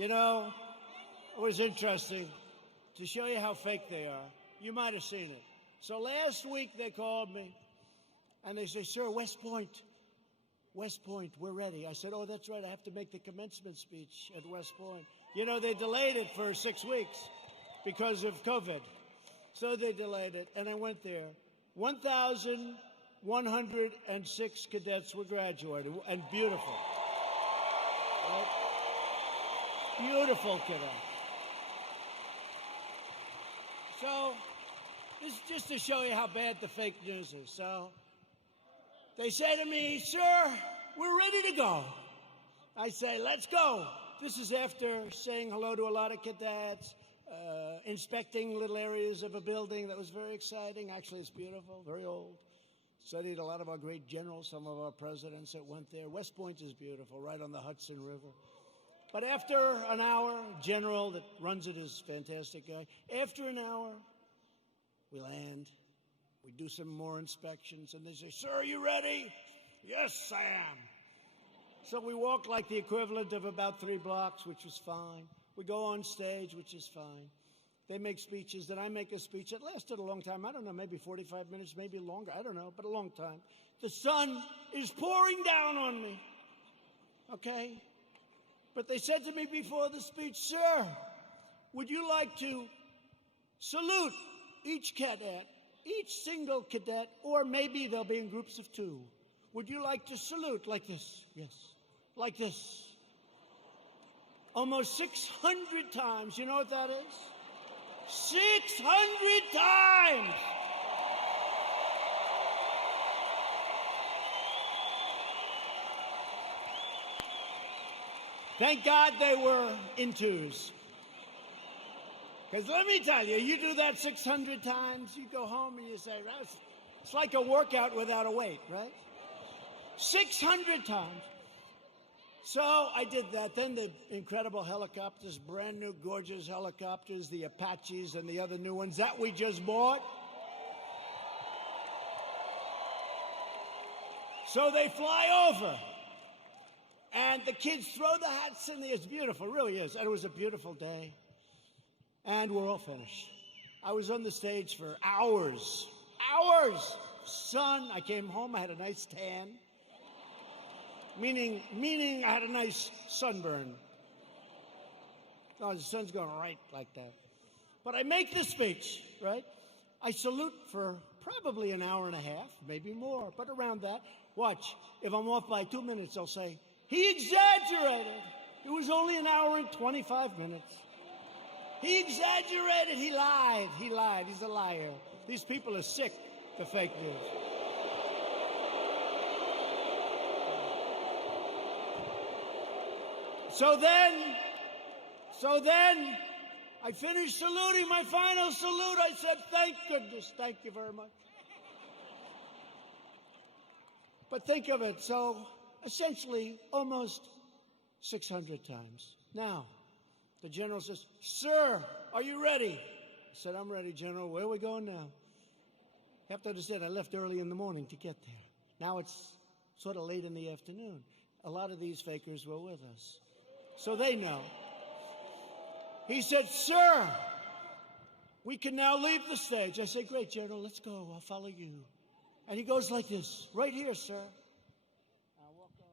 You know, it was interesting to show you how fake they are. You might have seen it. So last week they called me and they say, "Sir, West Point, we're ready." I said, "Oh, that's right. I have to make the commencement speech at West Point." You know, they delayed it for 6 weeks because of COVID. So they delayed it, and I went there. 1,106 cadets were graduating, and beautiful. Right? Beautiful cadets. So this is just to show you how bad the fake news is. So they say to me, "Sir, we're ready to go." I say, "Let's go." This is after saying hello to a lot of cadets, inspecting little areas of a building that was very exciting. Actually, it's beautiful, very old. Studied a lot of our great generals, some of our presidents that went there. West Point is beautiful, right on the Hudson River. But after an hour, general that runs it is a fantastic guy. After an hour, we land. We do some more inspections, and they say, "Sir, are you ready?" "Yes, I am." So we walk like the equivalent of about 3 blocks, which was fine. We go on stage, which is fine. They make speeches, then I make a speech. It lasted a long time. I don't know, maybe 45 minutes, maybe longer. I don't know, but a long time. The sun is pouring down on me. Okay? But they said to me before the speech, "Sir, would you like to salute each cadet, each single cadet, or maybe they'll be in groups of 2. Would you like to salute like this?" "Yes." "Like this." Almost 600 times. You know what that is? 600 times! Thank God they were in 2s. Because let me tell you, you do that 600 times, you go home and you say, it's like a workout without a weight, right? 600 times. So I did that. Then the incredible helicopters, brand new, gorgeous helicopters, the Apaches and the other new ones that we just bought. So they fly over. And the kids throw the hats in the air. It's beautiful, it really is. And it was a beautiful day. And we're all finished. I was on the stage for hours. Hours! Sun. I came home, I had a nice tan. Meaning I had a nice sunburn. Oh, the sun's going right like that. But I make the speech, right? I salute for probably an hour and a half, maybe more, but around that. Watch, if I'm off by 2 minutes, I'll say, "He exaggerated. It was only an hour and 25 minutes. He exaggerated. He lied. He lied. He's a liar." These people are sick, the fake news. So then, I finished saluting, my final salute. I said, "Thank goodness, thank you very much." But think of it, so essentially almost 600 times. Now, the general says, "Sir, are you ready?" I said, "I'm ready, General. Where are we going now?" You have to understand, I left early in the morning to get there. Now it's sort of late in the afternoon. A lot of these fakers were with us. So they know. He said, "Sir, we can now leave the stage." I said, "Great, General, let's go. I'll follow you." And he goes like this, "Right here, sir." I'll walk on.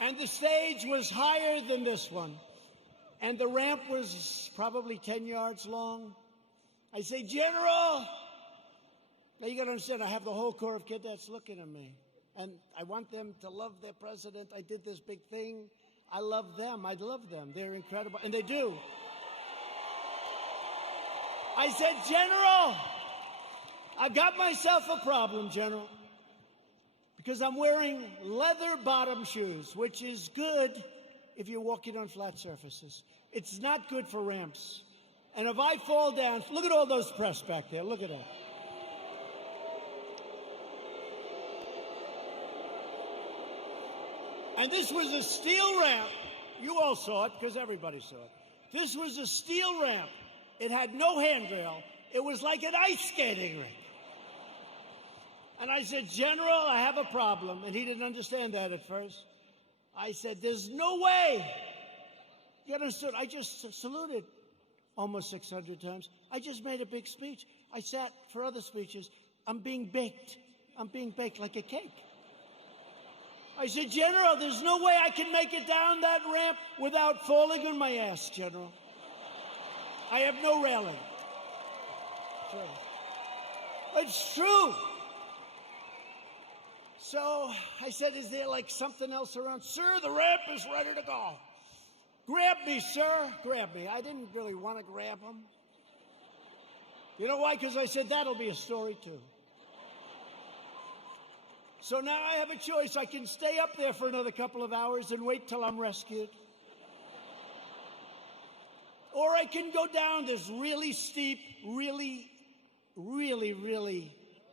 And the stage was higher than this one. And the ramp was probably 10 yards long. I say, "General," now you got to understand, I have the whole Corps of Cadets looking at me. And I want them to love their president. I did this big thing. I love them. I love them. They're incredible. And they do. I said, "General, I've got myself a problem, General. Because I'm wearing leather bottom shoes, which is good if you're walking on flat surfaces. It's not good for ramps. And if I fall down, look at all those press back there. Look at that. And this was a steel ramp. You all saw it because everybody saw it. This was a steel ramp. It had no handrail. It was like an ice skating rink. And I said, General, I have a problem. And he didn't understand that at first. I said, there's no way. You understood? I just saluted almost 600 times. I just made a big speech. I sat for other speeches. I'm being baked. I'm being baked like a cake. I said, General, there's no way I can make it down that ramp without falling on my ass, General. I have no railing. It's true. So I said, is there like something else around? Sir, the ramp is ready to go. Grab me, sir. Grab me. I didn't really want to grab him. You know why? Because I said, that'll be a story too. So now I have a choice. I can stay up there for another couple of hours and wait till I'm rescued. Or I can go down this really steep, really,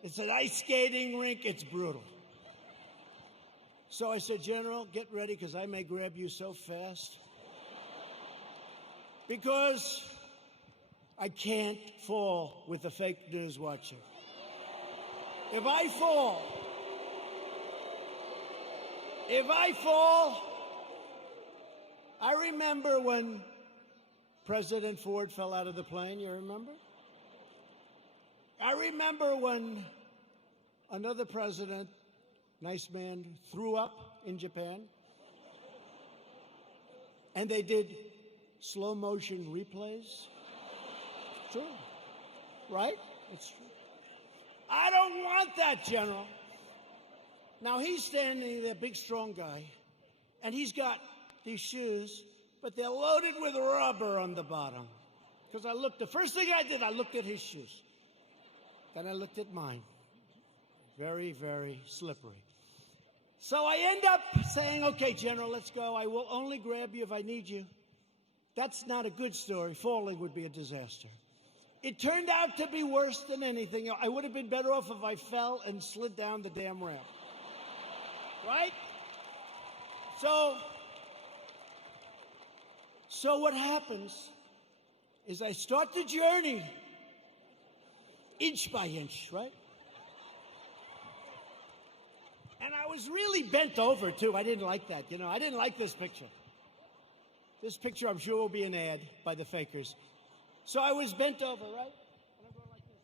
it's an ice skating rink. It's brutal. So I said, General, get ready because I may grab you so fast. Because I can't fall with the fake news watching. If I fall, I remember when President Ford fell out of the plane, you remember? I remember when another president, nice man, threw up in Japan, and they did slow motion replays. It's true, right? It's true. I don't want that, General. Now, he's standing there, big, strong guy, and he's got these shoes, but they're loaded with rubber on the bottom. Because the first thing I did, I looked at his shoes. Then I looked at mine. Very, very slippery. So I end up saying, okay, General, let's go. I will only grab you if I need you. That's not a good story. Falling would be a disaster. It turned out to be worse than anything. I would have been better off if I fell and slid down the damn ramp. Right? So what happens is I start the journey inch by inch, right? And I was really bent over, too. I didn't like that, you know. I didn't like this picture. This picture, I'm sure, will be an ad by the fakers. So I was bent over, right? And I'm going like this.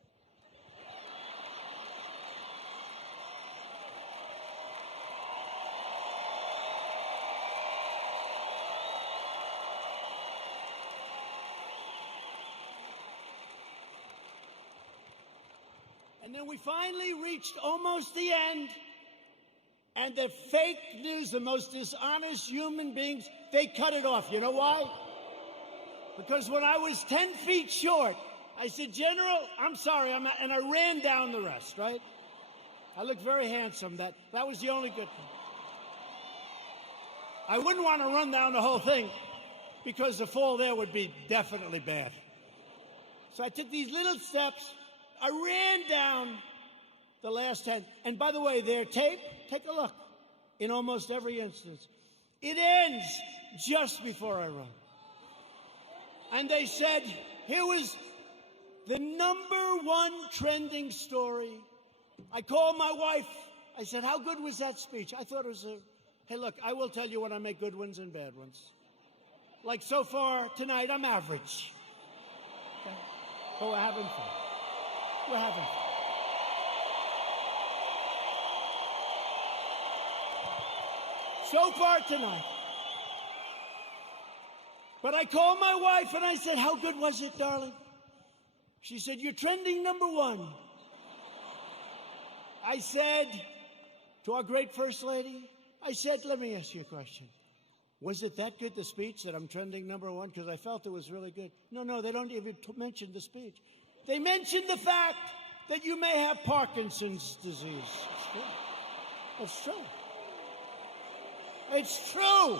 And then we finally reached almost the end. And the fake news, the most dishonest human beings, they cut it off. You know why? Because when I was 10 feet short, I said, General, I'm sorry, and I ran down the rest, right? I looked very handsome. That was the only good thing. I wouldn't want to run down the whole thing because the fall there would be definitely bad. So I took these little steps. I ran down the last 10. And by the way, their tape, take a look. In almost every instance, it ends just before I run. And they said, here was the #1 trending story. I called my wife. I said, how good was that speech? I thought it was hey, look, I will tell you when I make good ones and bad ones. Like so far tonight, I'm average. Okay? But we're having fun. We're having fun. So far tonight. But I called my wife and I said, how good was it, darling? She said, you're trending #1. I said to our great First Lady, I said, let me ask you a question. Was it that good, the speech, that I'm trending #1? Because I felt it was really good. No, they don't even mention the speech. They mentioned the fact that you may have Parkinson's disease. It's true. It's true. It's true.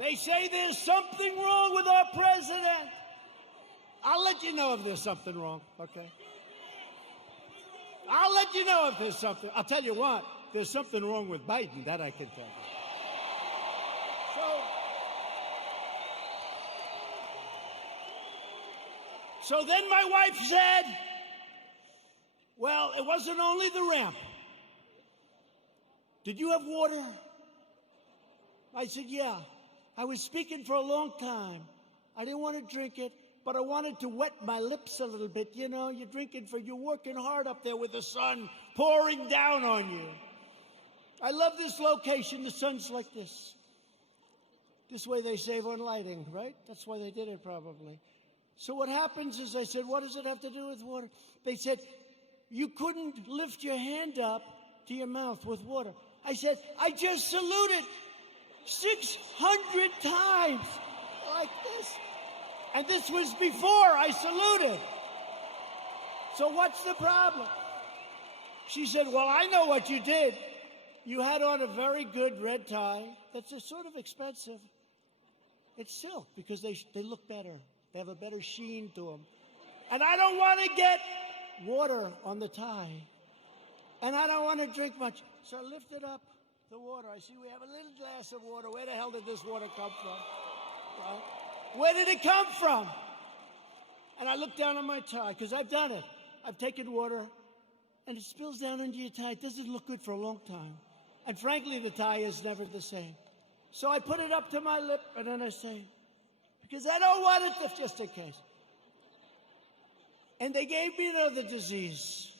They say there's something wrong with our president. I'll let you know if there's something wrong, okay? I'll let you know if there's something. I'll tell you what, there's something wrong with Biden, that I can tell you. So then my wife said, well, it wasn't only the ramp. Did you have water? I said, yeah. I was speaking for a long time. I didn't want to drink it, but I wanted to wet my lips a little bit. You know, you're working hard up there with the sun pouring down on you. I love this location. The sun's like this. This way they save on lighting, right? That's why they did it probably. So what happens is I said, what does it have to do with water? They said, you couldn't lift your hand up to your mouth with water. I said, I just saluted 600 times like this. And this was before I saluted. So what's the problem? She said, well, I know what you did. You had on a very good red tie. That's sort of expensive. It's silk because they look better. They have a better sheen to them. And I don't want to get water on the tie. And I don't want to drink much. So I lifted up the water. I see we have a little glass of water. Where the hell did this water come from? Well, where did it come from? And I looked down on my tie, because I've done it. I've taken water, and it spills down into your tie. It doesn't look good for a long time. And frankly, the tie is never the same. So I put it up to my lip, and then I say, because I don't want it, just in case. And they gave me another disease.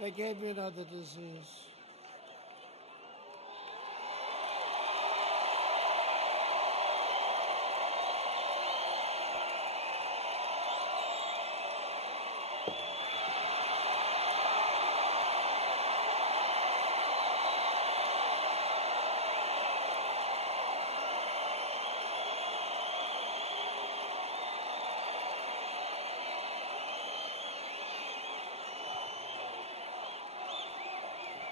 They gave me another disease.